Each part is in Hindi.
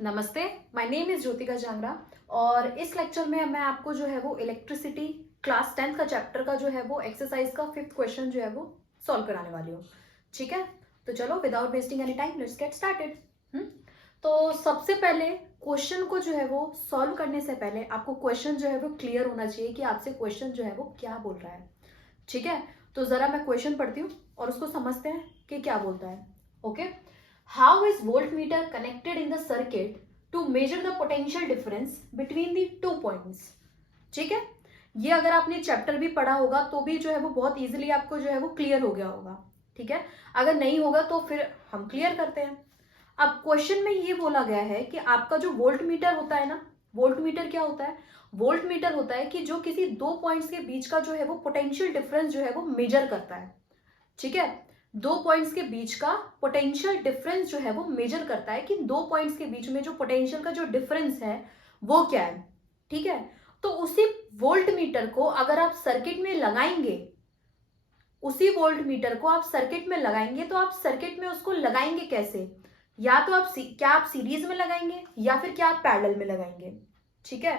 नमस्ते, my name is Jyotika Jangra और इस लेक्चर में मैं आपको जो है वो इलेक्ट्रिसिटी क्लास 10th का चैप्टर का जो है वो एक्सरसाइज का 5th क्वेश्चन जो है वो सॉल्व कराने वाली हूँ। ठीक है, तो चलो without wasting any time let's get started. तो सबसे पहले क्वेश्चन को जो है वो सॉल्व करने से पहले आपको क्वेश्चन जो है वो क्लियर होना चाहिए कि आपसे क्वेश्चन जो है वो क्या बोल रहा है। ठीक है, तो जरा मैं क्वेश्चन पढ़ती हूँ और उसको समझते हैं कि क्या बोलता है। Okay, how is voltmeter connected in the circuit to measure the potential difference between the two points. ठीक है, ये अगर आपने चैप्टर भी पढ़ा होगा तो भी जो है वो बहुत इजीली आपको जो है वो क्लियर हो गया होगा। ठीक है, अगर नहीं होगा तो फिर हम क्लियर करते हैं। अब क्वेश्चन में ये बोला गया है कि आपका जो वोल्ट मीटर होता है ना, वोल्ट मीटर क्या होता है? वोल्ट मीटर होता है कि जो किसी दो पॉइंट्स के बीच का जो है वो पोटेंशियल डिफरेंस जो है वो मेजर करता है। ठीक है, दो पॉइंट्स के बीच का पोटेंशियल डिफरेंस जो है वो मेजर करता है कि दो पॉइंट्स के बीच में जो पोटेंशियल का जो डिफरेंस है वो क्या है। ठीक है, तो उसी वोल्ट मीटर को अगर आप सर्किट में लगाएंगे, उसी वोल्ट मीटर को आप सर्किट में लगाएंगे तो आप सर्किट में उसको लगाएंगे कैसे? या तो आप क्या आप सीरीज में लगाएंगे या फिर क्या आप पैरेलल में लगाएंगे। ठीक है,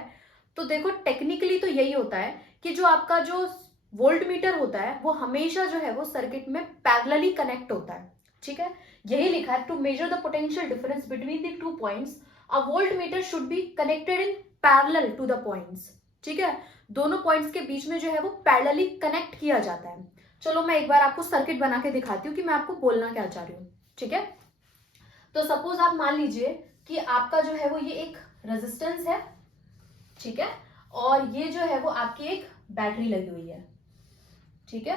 तो देखो टेक्निकली तो यही होता है कि जो आपका जो वोल्ट मीटर होता है वो हमेशा जो है वो सर्किट में पैरेलली कनेक्ट होता है। ठीक है, यही लिखा है to measure the potential difference between the two points a voltmeter should be connected in parallel to the points. ठीक है, दोनों पॉइंट्स के बीच में जो है वो पैरेलली कनेक्ट किया जाता है। चलो मैं एक बार आपको सर्किट बना के दिखाती हूँ कि मैं आपको बोलना क्या चाह रही हूँ। ठीक है, तो सपोज आप मान लीजिए कि आपका जो है वो ये एक रेजिस्टेंस है। ठीक है, और ये जो है वो आपकी एक बैटरी लगी हुई है। ठीक है,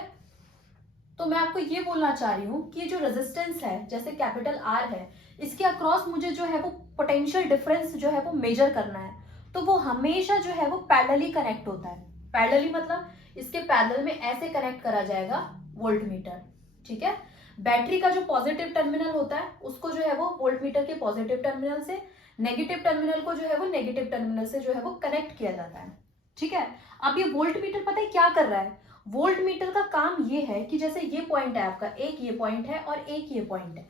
तो मैं आपको ये बोलना चाह रही हूं कि जो रेजिस्टेंस है जैसे कैपिटल आर है, इसके अक्रॉस मुझे जो है वो पोटेंशियल डिफरेंस जो है वो मेजर करना है, तो वो हमेशा जो है वो पैरेलली कनेक्ट होता है। पैरेलली मतलब इसके पैरेलल में ऐसे कनेक्ट करा जाएगा वोल्ट मीटर। ठीक है, बैटरी का जो पॉजिटिव टर्मिनल होता है उसको जो है वो वोल्ट मीटर के पॉजिटिव टर्मिनल से, नेगेटिव टर्मिनल को जो है वो नेगेटिव टर्मिनल से जो है वो कनेक्ट किया जाता है। ठीक है, अब ये वोल्ट मीटर पता है क्या कर रहा है? वोल्ट मीटर का काम ये है कि जैसे ये पॉइंट है आपका, एक ये पॉइंट है और एक ये पॉइंट है।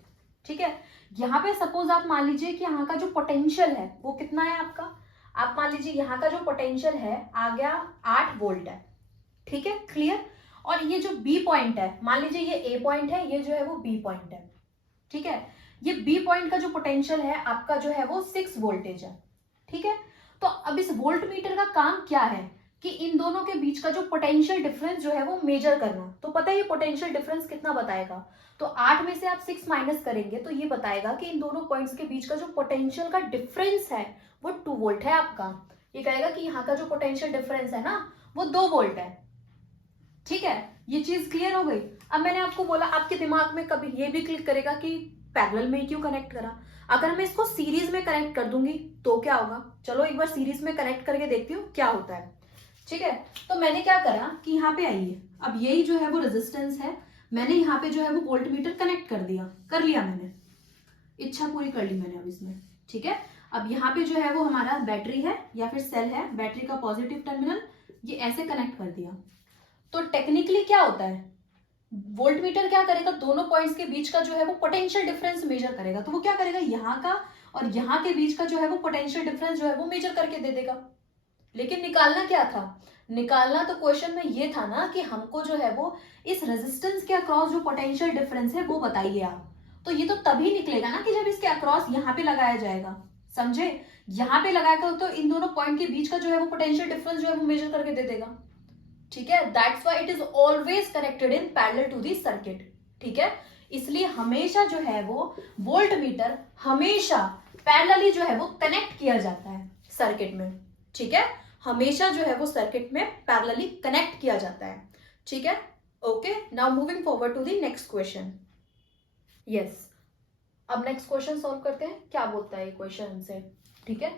ठीक है, यहाँ पे सपोज आप मान लीजिए कि यहाँ का जो पोटेंशियल है वो कितना है आपका, आप मान लीजिए यहाँ का जो पोटेंशियल है आ गया 8 वोल्ट है। ठीक है, क्लियर। और ये जो बी पॉइंट है, मान लीजिए ये ए पॉइंट है, ये जो है वो बी पॉइंट है। ठीक है, ये बी पॉइंट का जो पोटेंशियल है आपका जो है वो 6 वोल्टेज है। ठीक है, तो अब इस वोल्ट मीटर का काम क्या है कि इन दोनों के बीच का जो पोटेंशियल डिफरेंस जो है वो मेजर करना। तो पता है ये पोटेंशियल डिफरेंस कितना बताएगा? तो 8 में से आप 6 माइनस करेंगे तो ये बताएगा कि इन दोनों पॉइंट्स के बीच का जो पोटेंशियल का डिफरेंस है वो 2 वोल्ट है आपका। ये कहेगा कि यहाँ का जो पोटेंशियल डिफरेंस है ना वो 2 वोल्ट है। ठीक है, ये चीज क्लियर हो गई। अब मैंने आपको बोला आपके दिमाग में कभी ये भी क्लिक करेगा कि पैरेलल में क्यों कनेक्ट करा, अगर मैं इसको सीरीज में कनेक्ट कर दूंगी तो क्या होगा। चलो एक बार सीरीज में कनेक्ट करके देखती हूँ क्या होता है। ठीक है, तो मैंने क्या करा कि यहाँ पे आइए, अब यही जो है वो रेजिस्टेंस है, मैंने यहाँ पे जो है वो वोल्ट मीटर कनेक्ट कर लिया मैंने, इच्छा पूरी कर ली मैंने अब इसमें। ठीक है, अब यहाँ पे जो है वो हमारा बैटरी है या फिर सेल है, बैटरी का पॉजिटिव टर्मिनल ये ऐसे कनेक्ट कर दिया। तो टेक्निकली क्या होता है, वोल्ट मीटर क्या करेगा, दोनों पॉइंट्स के बीच का जो है वो पोटेंशियल डिफरेंस मेजर करेगा। तो वो क्या करेगा, यहाँ का और यहाँ के बीच का जो है वो पोटेंशियल डिफरेंस जो है वो मेजर करके दे देगा। लेकिन निकालना क्या था, निकालना तो क्वेश्चन में ये था ना कि हमको जो है वो इस रेजिस्टेंस के अक्रॉस जो पोटेंशियल डिफरेंस है वो बताइए आप। तो ये तो तभी निकलेगा ना कि जब इसके अक्रॉस यहाँ पे लगाया जाएगा। समझे, यहाँ पे लगाएगा तो इन दोनों पॉइंट के बीच का जो है वो पोटेंशियल डिफरेंस जो है वो मेजर करके दे देगा। ठीक है, that's why it is always connected in parallel to the circuit. ठीक है, इसलिए हमेशा जो है वो वोल्ट मीटर हमेशा पैरेलली जो है वो कनेक्ट किया जाता है सर्किट में। ठीक है, हमेशा जो है वो सर्किट में पैरेलली कनेक्ट किया जाता है। ठीक है, okay, now moving forward to the next question. Yes, अब नेक्स्ट क्वेश्चन सॉल्व करते हैं, क्या बोलता है ये क्वेश्चन हमसे। ठीक है,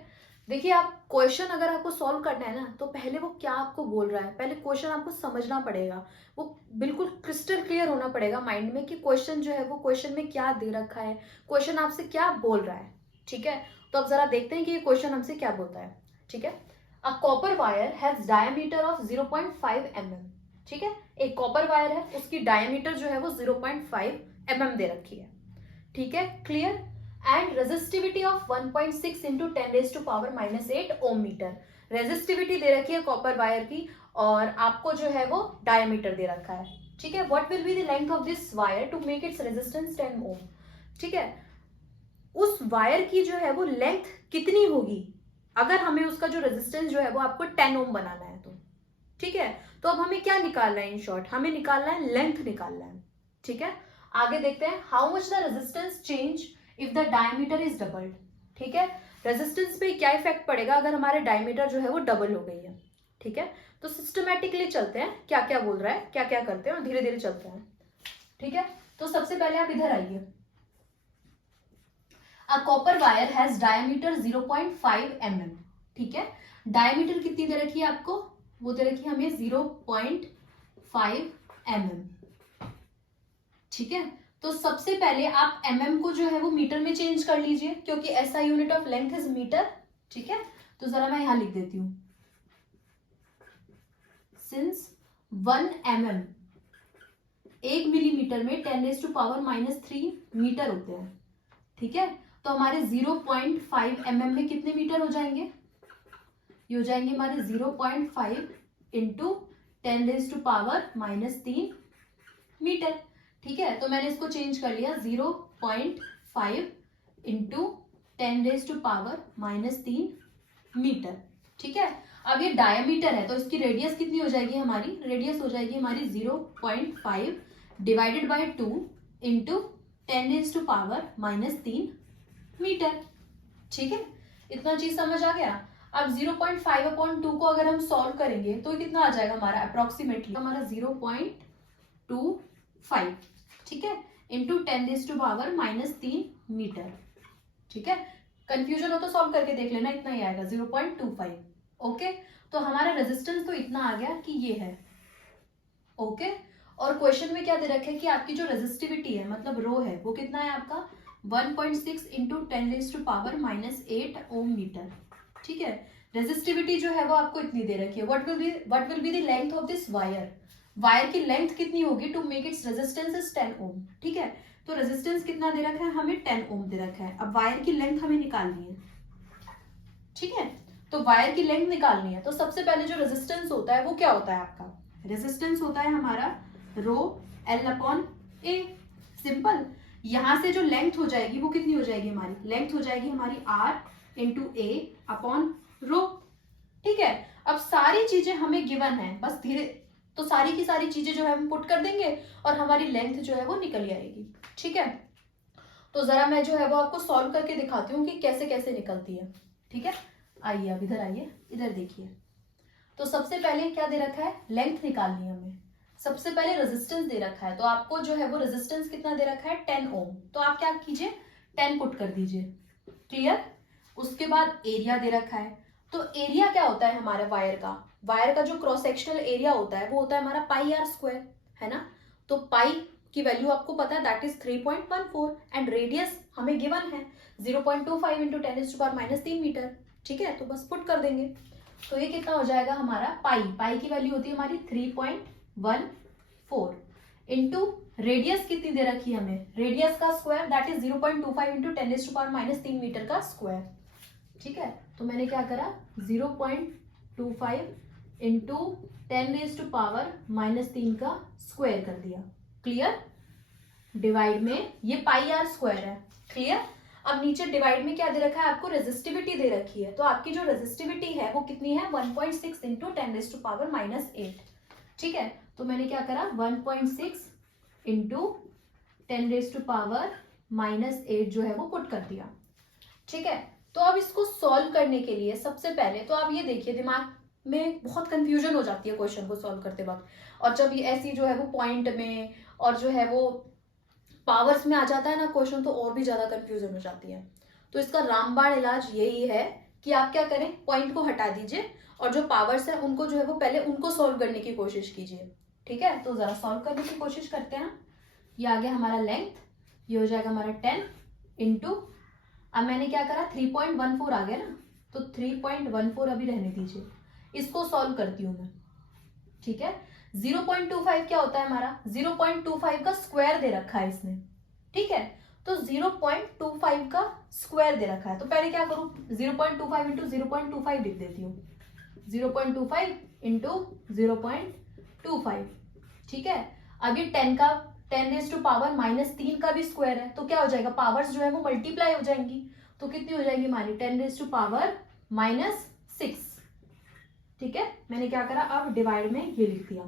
देखिए आप क्वेश्चन अगर आपको सॉल्व करना है ना तो पहले वो क्या आपको बोल रहा है, पहले क्वेश्चन आपको समझना पड़ेगा, वो बिल्कुल क्रिस्टल क्लियर होना पड़ेगा माइंड में कि क्वेश्चन जो है वो क्वेश्चन में क्या दे रखा है, क्वेश्चन आपसे क्या बोल रहा है। ठीक है, तो अब जरा देखते हैं कि ये क्वेश्चन हमसे क्या बोलता है। ठीक है, a copper wire has diameter of 0.5 mm। ठीक है, एक कॉपर वायर है, उसकी डायमीटर जो है वो 0.5 mm दे रखी है। ठीक है, clear. And resistivity of 1.6 into 10⁻⁻8 ohm metre. Resistivity दे रखी है कॉपर वायर की और आपको जो है वो डायमीटर दे रखा है। ठीक है, what will be the length of this wire to make its resistance 10 ohm. ठीक है, उस वायर की जो है वो लेंथ कितनी होगी अगर हमें उसका जो रेजिस्टेंस जो है वो आपको 10 ओम बनाना है तो। ठीक है, तो अब हमें क्या निकालना है, इन शॉर्ट हमें निकालना है लेंथ निकालना है। ठीक है, आगे देखते हैं how much the resistance change if the diameter is doubled. ठीक है, रेजिस्टेंस पे क्या इफेक्ट पड़ेगा अगर हमारे डायमीटर जो है वो डबल हो गई है। ठीक है, तो सिस्टमैटिकली चलते हैं, क्या क्या बोल रहा है, क्या क्या करते हैं और धीरे धीरे चलते हैं। ठीक है, तो सबसे पहले आप इधर आइए। A copper wire has diameter 0.5 mm। ठीक है, डायमीटर कितनी दे रखी है आपको, वो दे रखी है हमें 0.5 mm। ठीक है, तो सबसे पहले आप mm को जो है वो मीटर में चेंज कर लीजिए क्योंकि ऐसा unit of length is metre. ठीक है, तो जरा मैं यहां लिख देती हूं, सिंस 1 mm 1 मिलीमीटर में 10⁻³ मीटर होते हैं। ठीक है, तो हमारे 0.5 mm में कितने मीटर हो जाएंगे, ये हो जाएंगे हमारे 0.5 इंटू 10⁻³ मीटर। ठीक है, तो मैंने इसको चेंज कर लिया 0.5 इंटू 10⁻³ मीटर। ठीक है, अब ये डायमीटर है तो इसकी रेडियस कितनी हो जाएगी, हमारी रेडियस हो जाएगी हमारी 0.5 डिवाइडेड बाय 2 इंटू 10⁻³ मीटर। ठीक है, इतना चीज समझ आ गया। अब 0.5/2 को अगर हम सॉल्व करेंगे तो कितना आ जाएगा हमारा, अप्रोक्सीमेटली हमारा 0.25। ठीक है, इंटू 10⁻³ मीटर। ठीक है, कंफ्यूजन हो तो सॉल्व करके देख लेना, इतना ही आएगा 0.25। ओके, तो हमारा रेजिस्टेंस तो इतना आ गया कि ये है। ओके, और क्वेश्चन में क्या दे रखा है कि आपकी जो रेजिस्टिविटी है मतलब रो है वो कितना है आपका 1.6 इंटू 10⁻⁻8 ओम मीटर। ठीक है, रेजिस्टिविटी जो है वो आपको इतनी दे रखी है। What will be the length of this wire, wire की लेंथ कितनी होगी to make its resistance is 10 ohm. ठीक है, तो रेजिस्टेंस कितना दे रखा है हमें 10 ओम दे रखा है। अब वायर की लेंथ हमें निकालनी है। ठीक है, तो वायर की लेंथ निकालनी है तो सबसे पहले जो रेजिस्टेंस होता है वो क्या होता है आपका, रेजिस्टेंस होता है हमारा रो L/A। सिंपल, यहां से जो लेंथ हो जाएगी वो कितनी हो जाएगी, हमारी लेंथ हो जाएगी हमारी R इंटू A/रो। ठीक है, अब सारी चीजें हमें गिवन है, बस धीरे तो सारी की सारी चीजें जो है हम पुट कर देंगे और हमारी लेंथ जो है वो निकल आएगी। ठीक है, तो जरा मैं जो है वो आपको सॉल्व करके दिखाती हूँ कि कैसे कैसे निकलती है। ठीक है, आइए अब इधर आइए, इधर देखिए। तो सबसे पहले क्या दे रखा है, लेंथ निकालनी है हमें। सबसे पहले रेजिस्टेंस दे रखा है तो आपको जो है वो रेजिस्टेंस कितना दे रखा है 10 ओम, तो आप क्या कीजिए 10 पुट कर दीजिए। क्लियर, उसके बाद एरिया दे रखा है, तो एरिया क्या होता है हमारे वायर का जो क्रॉस सेक्शनल एरिया होता है वो होता है हमारा πr², है ना। तो पाई की वैल्यू आपको पता है दैट इज 3.14 एंड रेडियस हमें गिवन है 0.25 इंटू 10⁻³ मीटर। ठीक है, तो बस पुट कर देंगे तो ये कितना हो जाएगा हमारा पाई की वैल्यू होती है हमारी 3.14 इंटू रेडियस कितनी दे रखी है हमें, रेडियस का square that is 0.25 into 10⁻³ metre का स्क्वायर। ठीक है, तो मैंने क्या करा 0.25 इंटू 10⁻³ का स्क्वायर कर दिया। क्लियर, डिवाइड में ये πr² है। क्लियर, अब नीचे डिवाइड में क्या दे रखा है आपको, रेजिस्टिविटी दे रखी है, तो आपकी जो रेजिस्टिविटी है वो कितनी है 1.6 इंटू 10⁻⁻8। ठीक है, तो मैंने क्या करा 1.6 इंटू 10⁻⁻8 जो है वो पुट कर दिया। ठीक है, तो अब इसको सॉल्व करने के लिए सबसे पहले तो आप ये देखिए, दिमाग में बहुत कंफ्यूजन हो जाती है क्वेश्चन को सॉल्व करते वक्त, और जब ये ऐसी जो है वो पॉइंट में और जो है वो पावर्स में आ जाता है ना क्वेश्चन तो और भी ज्यादा कंफ्यूजन हो जाती है। तो इसका रामबाण इलाज यही है कि आप क्या करें, पॉइंट को हटा दीजिए और जो पावर्स है उनको जो है वो पहले उनको सॉल्व करने की कोशिश कीजिए। ठीक है, तो जरा सॉल्व करने की कोशिश करते हैं। ये आ गया हमारा लेंथ, ये हो जाएगा हमारा 10 इंटू, अब मैंने क्या करा 3.14 आ गया ना, तो 3.14 अभी रहने दीजिए, इसको सॉल्व करती हूँ मैं। ठीक है, 0.25 क्या होता है हमारा, 0.25 का स्क्वायर दे रखा है इसने। ठीक है, तो 0.25 का स्क्वायर दे रखा है, तो पहले क्या करूं, 0.25 इंटू 0.25 लिख देती हूँ, 0.25 इंटू 0.25, ठीक है। अब ये 10 का 10⁻³ का भी स्क्वायर है, तो क्या हो जाएगा, पावर्स जो है वो मल्टीप्लाई हो जाएंगी, तो कितनी हो जाएगी हमारी 10⁻⁻6, ठीक है। मैंने क्या करा, अब डिवाइड में ये लिख दिया।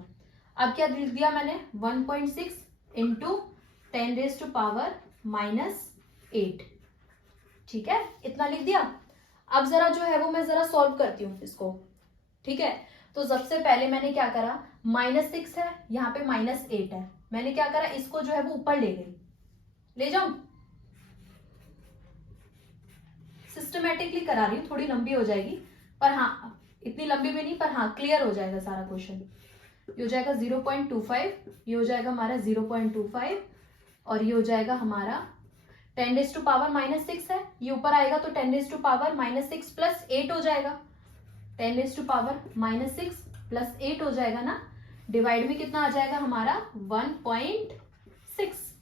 अब क्या लिख दिया मैंने, 1.6 इंटू 10⁻⁻8, ठीक है, इतना लिख दिया। अब जरा जो है वो मैं जरा सॉल्व करती हूँ इसको, ठीक है। तो सबसे पहले मैंने क्या करा, -6 है, यहाँ पे -8 है, मैंने क्या करा, इसको जो है वो ऊपर ले गई, ले जाऊं, सिस्टमेटिकली करा रही हूँ, थोड़ी लंबी हो जाएगी, पर हाँ इतनी लंबी भी नहीं, पर हाँ क्लियर हो जाएगा सारा क्वेश्चन। ये हो जाएगा 0.25, ये हो जाएगा हमारा 0.25, और ये हो जाएगा हमारा 10⁻⁻6 है, ये ऊपर आएगा तो 10⁻⁻6 प्लस 8 हो जाएगा, 10⁻⁻6 प्लस 8 हो जाएगा ना, डिवाइड में कितना आ जाएगा हमारा 1.6,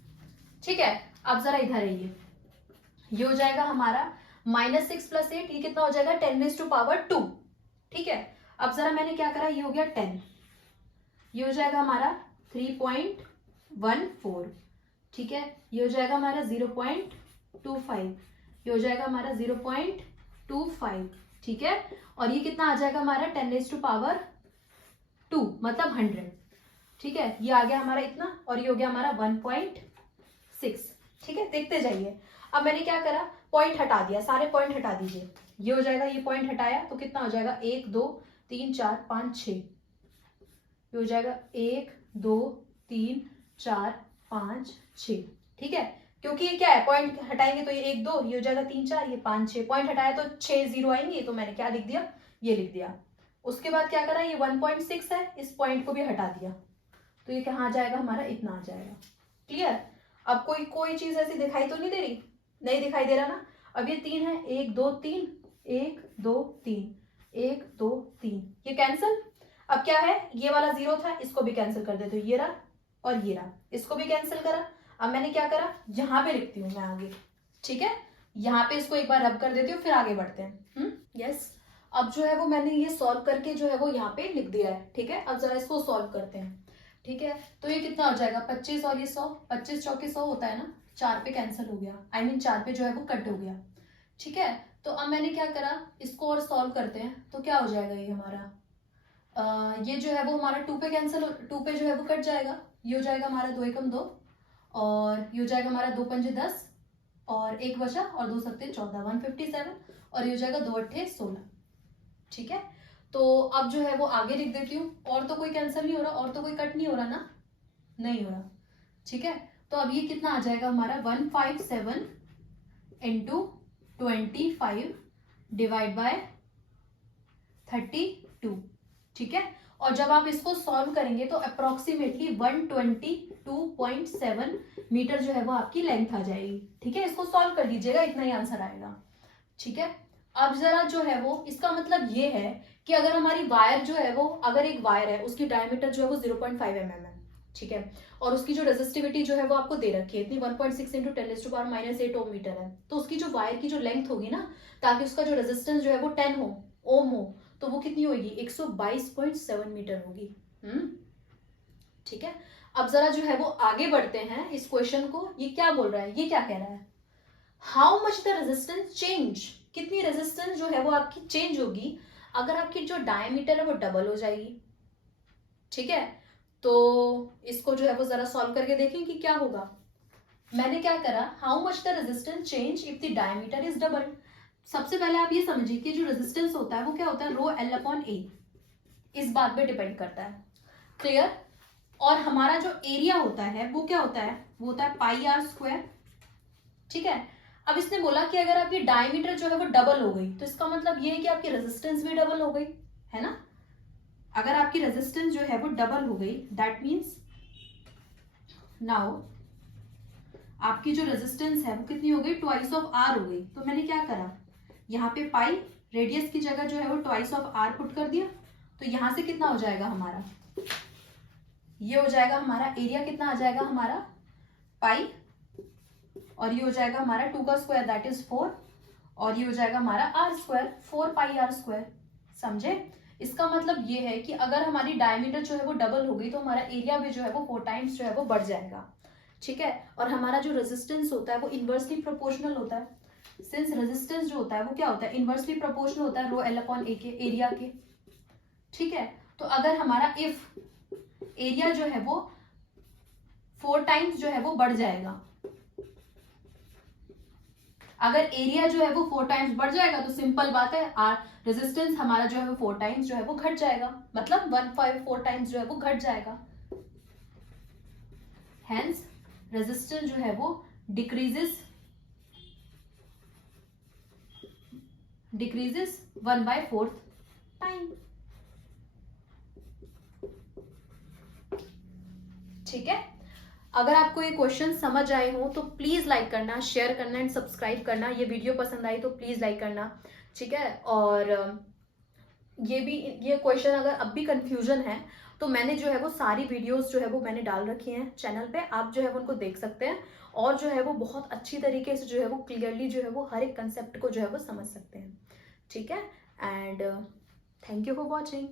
ठीक है। अब जरा इधर है, ये हो जाएगा हमारा -6 प्लस 8, ये कितना हो जाएगा 10⁻², ठीक है। अब जरा मैंने क्या करा, ये हो गया 10, ये हो जाएगा हमारा 3.14, ठीक है, ये हो जाएगा हमारा 0.25, ये हो जाएगा हमारा 0.25, ठीक है। और ये कितना आ जाएगा हमारा 10⁻², मतलब 100, ठीक है। ये आ गया हमारा इतना, और ये हो गया हमारा 1.6, ठीक है। देखते जाइए, अब मैंने क्या करा, पॉइंट हटा दिया, सारे पॉइंट हटा दीजिए, ये हो जाएगा, ये पॉइंट हटाया तो कितना हो जाएगा, 1 2 3 4 5 6, ये हो जाएगा 1 2 3 4 5 6, ठीक है। क्योंकि ये क्या है, पॉइंट हटाएंगे तो ये 1 2, ये हो जाएगा 3 4, ये 5 6, पॉइंट हटाया तो 6 0 आएंगे, तो मैंने क्या लिख दिया, ये लिख दिया। उसके बाद क्या करा, ये 1.6 है, इस पॉइंट को भी हटा दिया, तो ये कहाँ आ जाएगा हमारा, इतना आ जाएगा, क्लियर। अब कोई चीज ऐसी दिखाई तो नहीं दे रही, नहीं दिखाई दे रहा ना। अब ये 3 है, 1 2 3, 1 2 3, 1 2 3, ये कैंसिल। अब क्या है, ये वाला 0 था, इसको भी कैंसिल कर देते हो, ये रहा और ये रहा, इसको भी कैंसिल करा। अब मैंने क्या करा, यहाँ पे लिखती हूँ मैं आगे, ठीक है, यहाँ पे इसको एक बार रब कर देती हूँ, फिर आगे बढ़ते हैं। यस, अब जो है वो मैंने ये सॉल्व करके जो है वो यहाँ पे लिख दिया है, ठीक है। अब जरा इसको सॉल्व करते हैं, ठीक है। तो ये कितना हो जाएगा, 25 और ये 100, 25 चौके 100 होता है ना, 4 पे कैंसिल हो गया, I mean 4 पे जो है वो कट हो गया, ठीक है। तो अब मैंने क्या करा, इसको और सॉल्व करते हैं, तो क्या हो जाएगा ये हमारा, ये जो है वो हमारा 2 पे कैंसिल, 2 पे जो है वो कट जाएगा, ये हो जाएगा हमारा 2 एकम 2, और ये हो जाएगा हमारा 2 पंजे 10, और 1 बचा, और 2 सत्ते 14, 157, और ये हो जाएगा 2 अट्ठे 16, ठीक है। तो अब जो है वो आगे लिख देती हूँ, और तो कोई कैंसिल नहीं हो रहा, और तो कोई कट नहीं हो रहा ना, नहीं हो रहा, ठीक है। तो अब ये कितना आ जाएगा हमारा 157 इंटू 25 डिवाइड बाय 32, ठीक है। और जब आप इसको सॉल्व करेंगे तो अप्रोक्सीमेटली 122.7 मीटर जो है वो आपकी लेंथ आ जाएगी, ठीक है। इसको सॉल्व कर लीजिएगा, इतना ही आंसर आएगा, ठीक है। अब जरा जो है वो, इसका मतलब ये है कि अगर हमारी वायर जो है वो, अगर एक वायर है उसकी डायमीटर जो है वो 0.5 mm है, ठीक है, और उसकी जो रेजिस्टिविटी जो है वो आपको दे रखी है इतनी, 1.6 इंटू 10⁻⁻8 ओम मीटर है, तो उसकी जो वायर की जो लेंथ होगी ना, ताकि उसका जो रेजिस्टेंस जो है वो 10 ओम हो, तो वो कितनी होगी, 122.7 मीटर होगी, ठीक है। अब जरा जो है वो आगे बढ़ते हैं इस क्वेश्चन को, ये क्या बोल रहा है, ये क्या कह रहा है, how much the resistance change, कितनी रेजिस्टेंस जो है वो आपकी चेंज होगी अगर आपकी जो डायमीटर है वो डबल हो जाएगी, ठीक है। तो इसको जो है वो जरा सॉल्व करके देखें कि क्या होगा। मैंने क्या करा, how much the resistance change if the diameter is double. सबसे पहले आप ये समझिए कि जो रेजिस्टेंस होता है वो क्या होता है, रो L अपॉन A, इस बात पे डिपेंड करता है, क्लियर। और हमारा जो एरिया होता है वो क्या होता है, वो होता है पाई r स्क्वायर, ठीक है। अब इसने बोला कि अगर आपकी डायमीटर जो है वो डबल हो गई, तो इसका मतलब ये है कि आपकी रेजिस्टेंस भी डबल हो गई, है ना। अगर आपकी रेजिस्टेंस जो है वो डबल हो गई, दैट मीन्स नाउ आपकी जो रेजिस्टेंस है वो कितनी हो गई, ट्वाइस ऑफ r हो गई। तो मैंने क्या करा, यहाँ पे पाई रेडियस की जगह जो है वो ट्वाइस ऑफ r पुट कर दिया, तो यहां से कितना हो जाएगा हमारा, ये हो जाएगा हमारा एरिया, कितना आ जाएगा हमारा पाई और ये हो जाएगा हमारा 2 का स्क्वायर दैट इज 4, और ये हो जाएगा हमारा r square 4 pi r square. समझे? इसका मतलब ये है कि अगर हमारी डायमीटर जो है वो डबल हो गई तो हमारा एरिया भी जो है वो 4 टाइम्स जो है वो बढ़ जाएगा। ठीक है, और हमारा जो रेजिस्टेंस होता है वो इनवर्सली प्रोपोर्शनल होता है। सिंस रेजिस्टेंस जो होता है वो क्या होता है, इनवर्सली प्रोपोर्शनल होता है रो एल अपॉन ए के एरिया के। ठीक है, तो अगर हमारा इफ एरिया जो है वो 4 टाइम्स जो है वो बढ़ जाएगा, अगर एरिया जो है वो 4 टाइम्स बढ़ जाएगा तो सिंपल बात है आर रेजिस्टेंस हमारा जो है वो 4 टाइम्स जो है वो घट जाएगा, मतलब 154 टाइम्स जो है वो घट जाएगा। हेंस रेजिस्टेंस जो है वो डिक्रीजेस 1/4 टाइम। ठीक है, अगर आपको ये क्वेश्चन समझ आए हो तो प्लीज लाइक करना, शेयर करना एंड सब्सक्राइब करना। ये वीडियो पसंद आई तो प्लीज लाइक करना। ठीक है, और ये क्वेश्चन अगर अब भी कंफ्यूजन है तो मैंने जो है वो सारी वीडियोस जो है वो मैंने डाल रखी हैं चैनल पे, आप जो है वो उनको देख सकते हैं और जो है वो बहुत अच्छी तरीके से जो है वो क्लियरली जो है वो हर एक कंसेप्ट को जो है वो समझ सकते हैं। ठीक है, and thank you for watching.